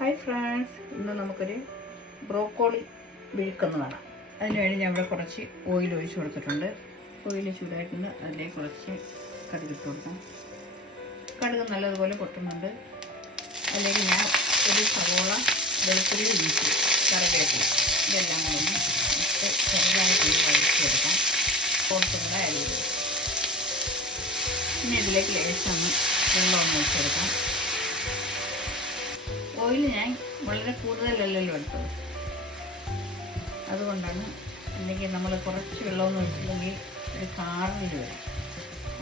Hi friends, ഇന്ന് നമുക്കൊരു broccoli വിഴുക്കെന്ന് കാണാം. അതിനുവേണ്ടി ഞാൻ ഇവിടെ കുറച്ച് ഓയിൽ ഒഴിച്ച് കൊടുത്തിട്ടുണ്ട്. ഓയിൽ ചൂടായിട്ടുണ്ട്. അതിലേക്ക് കുറച്ച് കടുക് ഇട്ട് കൊടുക്കാം. കടുക് നല്ലതുപോലെ പൊട്ടുന്നുണ്ട്. അതിലേക്ക് ഞാൻ ഒരു സവോള, വെളുത്തുള്ളി, ഇഞ്ചി, കറിവേപ്പില ഇതെല്ലാം കൂടി ഇട്ട് ചെറുതായിട്ട് വഴിച്ച് കൊടുക്കാം. കുറച്ചും കൂടെ ആഡ് ചെയ്ത് കൊടുക്കാം. ഇനി ഇതിലേക്ക് ലേശമൊന്ന് വെള്ളമൊന്ന് ഒഴിച്ച് കൊടുക്കാം. ഓയിൽ ഞാൻ വളരെ കൂടുതലല്ലല്ലോ എടുത്തത്, അതുകൊണ്ടാണ്. അല്ലെങ്കിൽ നമ്മൾ കുറച്ച് വെള്ളമൊന്നും ഒഴിച്ചില്ലെങ്കിൽ ഒരു കാറിൽ വരും.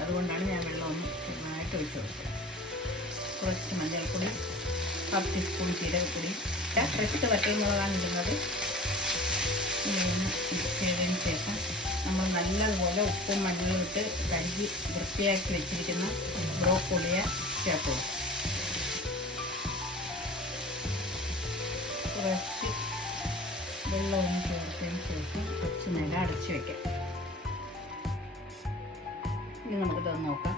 അതുകൊണ്ടാണ് ഞാൻ വെള്ളമൊന്ന് ചെറുതായിട്ട് ഒഴിച്ച് കൊടുത്തത്. കുറച്ച് മഞ്ഞൾപ്പൊടി, 1/2 ടീസ്പൂൺ ജീരകപ്പൊടി, ഫ്രഷ് വറ്റൽമുളകാണ് ഇടുന്നത്. ഇങ്ങനെ മിക്സ് ചെയ്തതിന് ശേഷം നമ്മൾ നല്ലതുപോലെ ഉപ്പും മഞ്ഞളും ഇട്ട് കഴുകി വൃത്തിയാക്കി വെച്ചിരിക്കുന്ന ബ്രോക്കോളിയെ ചേർത്ത് കൊടുക്കും. കുറച്ച് വെള്ളമൊന്നും ചേർത്തതിന് ശേഷം കുറച്ച് നേരം അടച്ചു വയ്ക്കാം. ഇനി നമുക്കിത് നോക്കാം.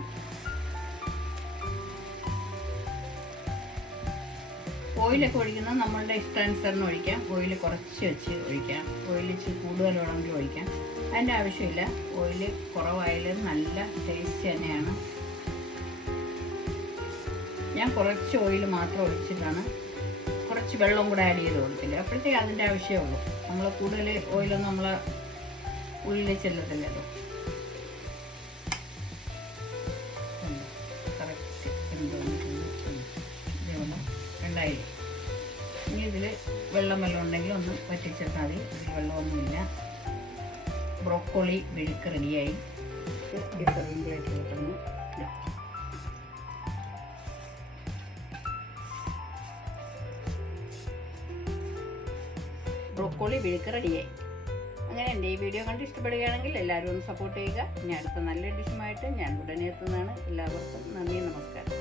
ഓയിലൊക്കെ ഒഴിക്കുന്നത് നമ്മളുടെ ഇഷ്ടാനുസരണം ഒഴിക്കാം. ഓയിൽ കുറച്ച് വെച്ച് ഒഴിക്കാം. ഓയിൽ ഇച്ചിരി കൂടുതൽ വേണമെങ്കിൽ ഒഴിക്കാം. അതിൻ്റെ ആവശ്യമില്ല. ഓയിൽ കുറവായാലും നല്ല ടേസ്റ്റ് തന്നെയാണ്. ഞാൻ കുറച്ച് ഓയിൽ മാത്രം ഒഴിച്ചിട്ടാണ്, കുറച്ച് വെള്ളം കൂടെ ആഡ് ചെയ്ത് കൊടുത്തില്ല. അപ്പോഴത്തേക്ക് അതിൻ്റെ ആവശ്യമേ ഉള്ളൂ. നമ്മൾ കൂടുതൽ ഓയിലൊന്നും നമ്മൾ ഉള്ളിൽ ചെല്ലത്തില്ലല്ലോ. കറക്റ്റ് രണ്ടായി. ഇനി ഇതിൽ വെള്ളം ഉണ്ടെങ്കിൽ ഒന്ന് വറ്റിച്ചെടുത്താൽ മതി. ഇതിൽ വെള്ളമൊന്നുമില്ല. ബ്രോക്കോളി വിഴുക്ക് റെഡിയായി. പ്ലേറ്റ് കിട്ടുന്നു. ബ്രോക്കോളി വിഴുക്ക് റെഡിയായി. അങ്ങനെ എൻ്റെ ഈ വീഡിയോ കണ്ട് ഇഷ്ടപ്പെടുകയാണെങ്കിൽ എല്ലാവരും ഒന്ന് സപ്പോർട്ട് ചെയ്യുക. ഇനി അടുത്ത നല്ല ഡിഷുമായിട്ട് ഞാൻ ഉടനെ എത്തുന്നതാണ്. എല്ലാവർക്കും നന്ദി, നമസ്കാരം.